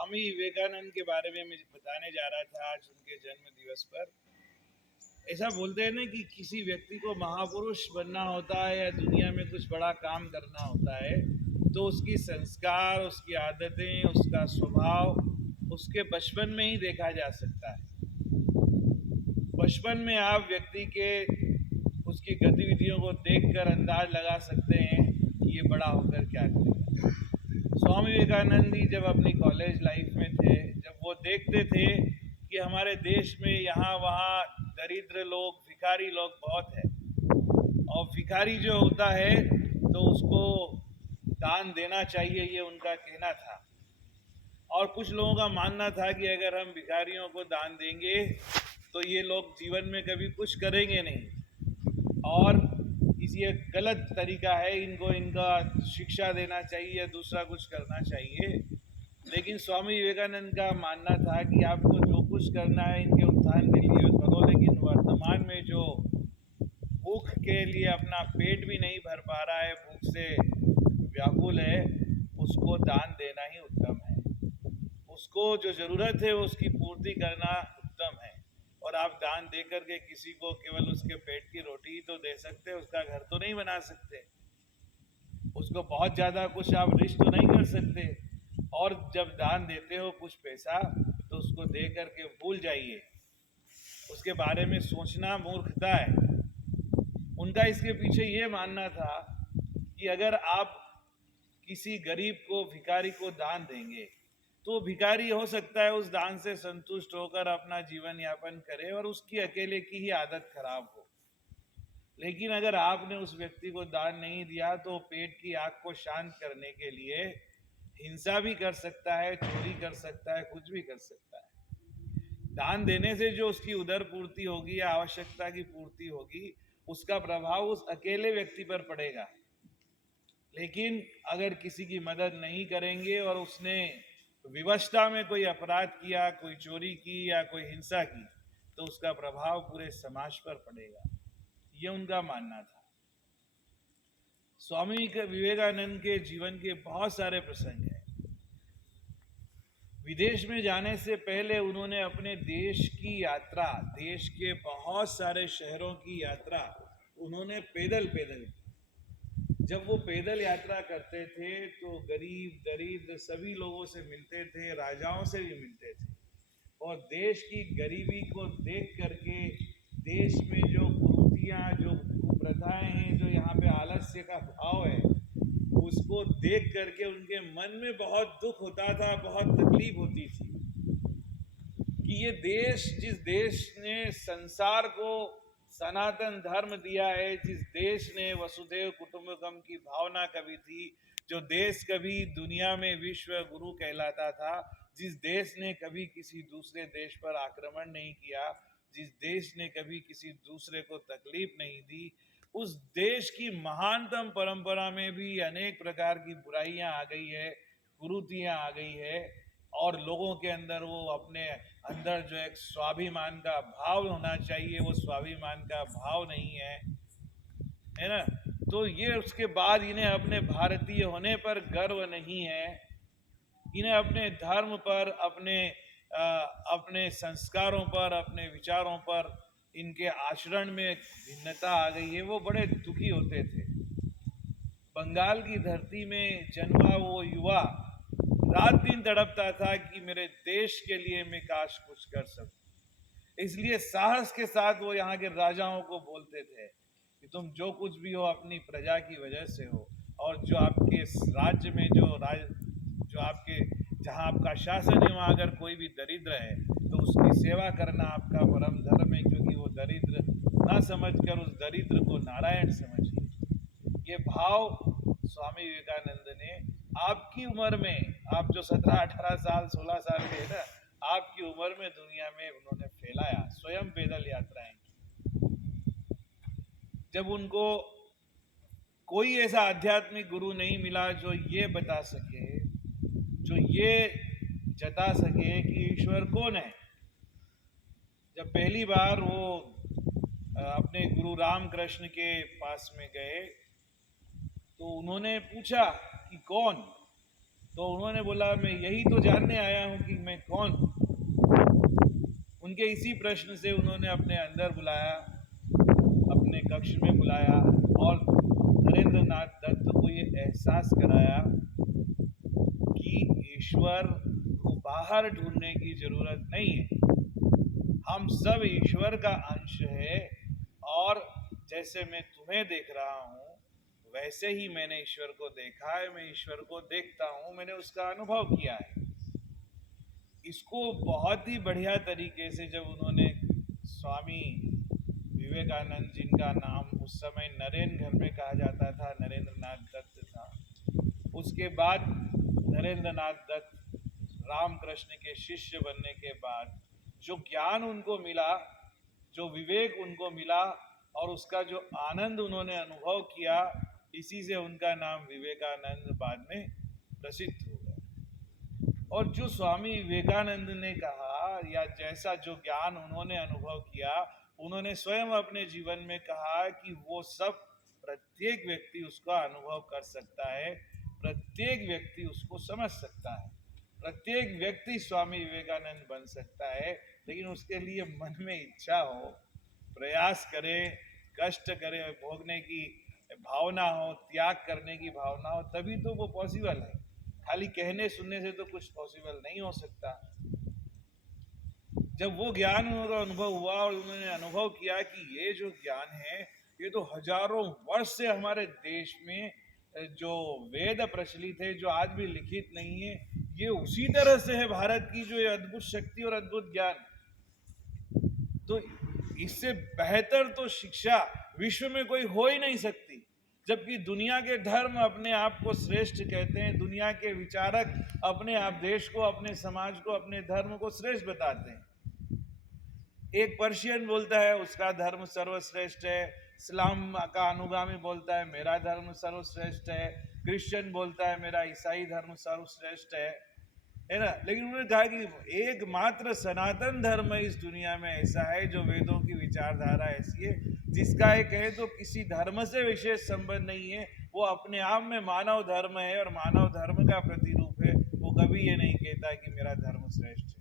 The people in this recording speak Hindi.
स्वामी विवेकानंद के बारे में मैं बताने जा रहा था आज उनके जन्म दिवस पर। ऐसा बोलते हैं ना कि किसी व्यक्ति को महापुरुष बनना होता है या दुनिया में कुछ बड़ा काम करना होता है तो उसकी संस्कार, उसकी आदतें, उसका स्वभाव उसके बचपन में ही देखा जा सकता है। बचपन में आप व्यक्ति के उसकी गतिविधियों को देखकर अंदाज लगा सकते हैं कि ये बड़ा होकर क्या करेगा। स्वामी विवेकानंद जी जब अपनी कॉलेज लाइफ में थे, जब वो देखते थे कि हमारे देश में यहाँ वहाँ दरिद्र लोग, भिखारी लोग बहुत हैं, और भिखारी जो होता है तो उसको दान देना चाहिए, ये उनका कहना था। और कुछ लोगों का मानना था कि अगर हम भिखारियों को दान देंगे तो ये लोग जीवन में कभी कुछ करेंगे नहीं और किसी एक गलत तरीका है, इनको इनका शिक्षा देना चाहिए या दूसरा कुछ करना चाहिए। लेकिन स्वामी विवेकानंद का मानना था कि आपको जो कुछ करना है इनके उत्थान के लिए करो, लेकिन वर्तमान में जो भूख के लिए अपना पेट भी नहीं भर पा रहा है, भूख से व्याकुल है, उसको दान देना ही उत्तम है। उसको जो ज़रूरत है उसकी पूर्ति करना उत्तम है। और आप दान दे करके किसी को केवल उसके पेट की रोटी ही तो दे सकते, उसका घर तो नहीं बना सकते, उसको बहुत ज़्यादा कुछ आप रिश्त तो नहीं कर सकते। और जब दान देते हो कुछ पैसा तो उसको दे करके भूल जाइए, उसके बारे में सोचना मूर्खता है। उनका इसके पीछे ये मानना था कि अगर आप किसी गरीब को, भिखारी को दान देंगे तो भिखारी हो सकता है उस दान से संतुष्ट होकर अपना जीवन यापन करे और उसकी अकेले की ही आदत खराब हो। लेकिन अगर आपने उस व्यक्ति को दान नहीं दिया तो पेट की आग को शांत करने के लिए हिंसा भी कर सकता है, चोरी कर सकता है, कुछ भी कर सकता है। दान देने से जो उसकी उदर पूर्ति होगी या आवश्यकता की पूर्ति होगी, उसका प्रभाव उस अकेले व्यक्ति पर पड़ेगा। लेकिन अगर किसी की मदद नहीं करेंगे और उसने विवशता में कोई अपराध किया, कोई चोरी की या कोई हिंसा की, तो उसका प्रभाव पूरे समाज पर पड़ेगा। ये उनका मानना था। स्वामी विवेकानंद के जीवन के बहुत सारे प्रसंग हैं। विदेश में जाने से पहले उन्होंने अपने देश की यात्रा, देश के बहुत सारे शहरों की यात्रा उन्होंने पैदल पैदल की। जब वो पैदल यात्रा करते थे तो गरीब, दरिद्र सभी लोगों से मिलते थे, राजाओं से भी मिलते थे। और देश की गरीबी को देख करके, देश में जो कुरीतियाँ, जो कुप्रथाएं हैं, जो यहाँ पे आलस्य का भाव है, उसको देख करके उनके मन में बहुत दुख होता था, बहुत तकलीफ होती थी कि ये देश, जिस देश ने संसार को सनातन धर्म दिया है, जिस देश ने वसुधैव कुटुंबकम की भावना कभी थी, जो देश कभी दुनिया में विश्व गुरु कहलाता था, जिस देश ने कभी किसी दूसरे देश पर आक्रमण नहीं किया, जिस देश ने कभी किसी दूसरे को तकलीफ नहीं दी, उस देश की महानतम परंपरा में भी अनेक प्रकार की बुराइयां आ गई है, कुरीतियां आ गई है। और लोगों के अंदर वो अपने अंदर जो एक स्वाभिमान का भाव होना चाहिए, वो स्वाभिमान का भाव नहीं है ना। तो ये उसके बाद इन्हें अपने भारतीय होने पर गर्व नहीं है, इन्हें अपने धर्म पर, अपने संस्कारों पर, अपने विचारों पर, इनके आचरण में भिन्नता आ गई है। वो बड़े दुखी होते थे। बंगाल की धरती में जन्मा वो युवा रात दिन तड़पता था कि मेरे देश के लिए मैं काश कुछ कर सकूं। इसलिए साहस के साथ वो यहाँ के राजाओं को बोलते थे कि तुम जो कुछ भी हो अपनी प्रजा की वजह से हो, और जो आपके राज्य में जो आपके जहाँ आपका शासन है वहाँ अगर कोई भी दरिद्र है तो उसकी सेवा करना आपका परम धर्म है, क्योंकि वो दरिद्र न समझकर उस दरिद्र को नारायण समझिए। ये भाव स्वामी विवेकानंद ने आपकी उम्र में, आप जो 17-18 साल 16 साल के ना, आपकी उम्र में दुनिया में उन्होंने फैलाया, स्वयं पैदल यात्राएं की। जब उनको कोई ऐसा आध्यात्मिक गुरु नहीं मिला जो ये बता सके, जो ये जता सके कि ईश्वर कौन है, जब पहली बार वो अपने गुरु रामकृष्ण के पास में गए तो उन्होंने पूछा कि कौन, तो उन्होंने बोला मैं यही तो जानने आया हूँ कि मैं कौन हूँ। उनके इसी प्रश्न से उन्होंने अपने अंदर बुलाया, अपने कक्ष में बुलाया और नरेंद्र नाथ दत्त को ये एहसास कराया कि ईश्वर को बाहर ढूंढने की जरूरत नहीं है, हम सब ईश्वर का अंश है। और जैसे मैं तुम्हें देख रहा हूँ वैसे ही मैंने ईश्वर को देखा है, मैं ईश्वर को देखता हूँ, मैंने उसका अनुभव किया है। इसको बहुत ही बढ़िया तरीके से जब उन्होंने स्वामी विवेकानंद, जिनका नाम उस समय नरेंद्र घर में कहा जाता था, नरेंद्र नाथ दत्त था, उसके बाद नरेंद्र नाथ दत्त रामकृष्ण के शिष्य बनने के बाद जो ज्ञान उनको मिला, जो विवेक उनको मिला और उसका जो आनंद उन्होंने अनुभव किया, इसी से उनका नाम विवेकानंद बाद में प्रसिद्ध हो गया। और जो स्वामी विवेकानंद ने कहा या जैसा जो ज्ञान उन्होंने अनुभव किया, उन्होंने स्वयं अपने जीवन में कहा कि वो सब प्रत्येक व्यक्ति उसका अनुभव कर सकता है, प्रत्येक व्यक्ति उसको समझ सकता है, प्रत्येक व्यक्ति स्वामी विवेकानंद बन सकता है, लेकिन उसके लिए मन में इच्छा हो, प्रयास करे, कष्ट करे, भोगने की भावना हो, त्याग करने की भावना हो, तभी तो वो पॉसिबल है। खाली कहने सुनने से तो कुछ पॉसिबल नहीं हो सकता। जब वो ज्ञान उनका अनुभव हुआ और उन्होंने अनुभव किया कि ये जो ज्ञान है ये तो हजारों वर्ष से हमारे देश में जो वेद प्रचलित है, जो आज भी लिखित नहीं है, ये उसी तरह से है भारत की जो ये अद्भुत शक्ति और अद्भुत ज्ञान। तो इससे बेहतर तो शिक्षा विश्व में कोई हो ही नहीं सकती। जबकि दुनिया के धर्म अपने आप को श्रेष्ठ कहते हैं, दुनिया के विचारक अपने आप देश को, अपने समाज को, अपने धर्म को श्रेष्ठ बताते हैं। एक पर्शियन बोलता है उसका धर्म सर्वश्रेष्ठ है, इस्लाम का अनुगामी बोलता है मेरा धर्म सर्वश्रेष्ठ है, क्रिश्चियन बोलता है मेरा ईसाई धर्म सर्वश्रेष्ठ है ना। लेकिन उन्होंने कहा कि एकमात्र सनातन धर्म इस दुनिया में ऐसा है जो वेदों की विचारधारा ऐसी है जिसका एक है तो किसी धर्म से विशेष संबंध नहीं है, वो अपने आप में मानव धर्म है और मानव धर्म का प्रतिरूप है। वो कभी ये नहीं कहता कि मेरा धर्म श्रेष्ठ है।